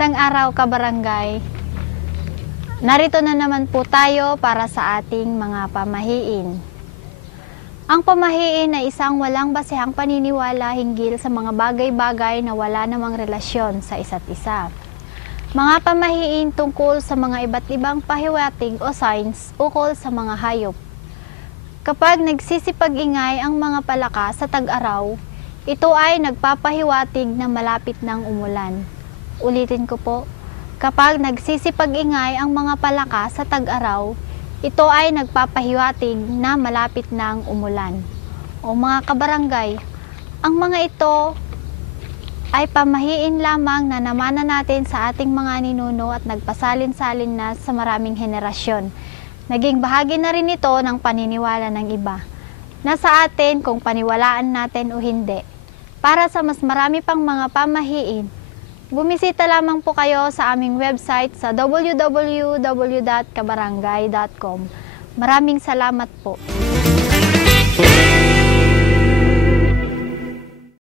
araw kabarangay, narito na naman po tayo para sa ating mga pamahiin. Ang pamahiin ay isang walang basehang paniniwala hinggil sa mga bagay-bagay na wala namang relasyon sa isa't isa. Mga pamahiin tungkol sa mga iba't ibang pahiwatig o signs ukol sa mga hayop. Kapag nagsisipag-ingay ang mga palaka sa tag-araw, ito ay nagpapahiwatig na malapit ng umulan. Ulitin ko po, kapag nagsisipag-ingay ang mga palaka sa tag-araw, ito ay nagpapahiwatig na malapit ng umulan. O mga kabarangay, ang mga ito ay pamahiin lamang na namana natin sa ating mga ninuno at nagpasalin-salin na sa maraming henerasyon. Naging bahagi na rin ito ng paniniwala ng iba. Nasa atin kung paniwalaan natin o hindi. Para sa mas marami pang mga pamahiin, bumisita lamang po kayo sa aming website sa www.kabarangay.com. Maraming salamat po.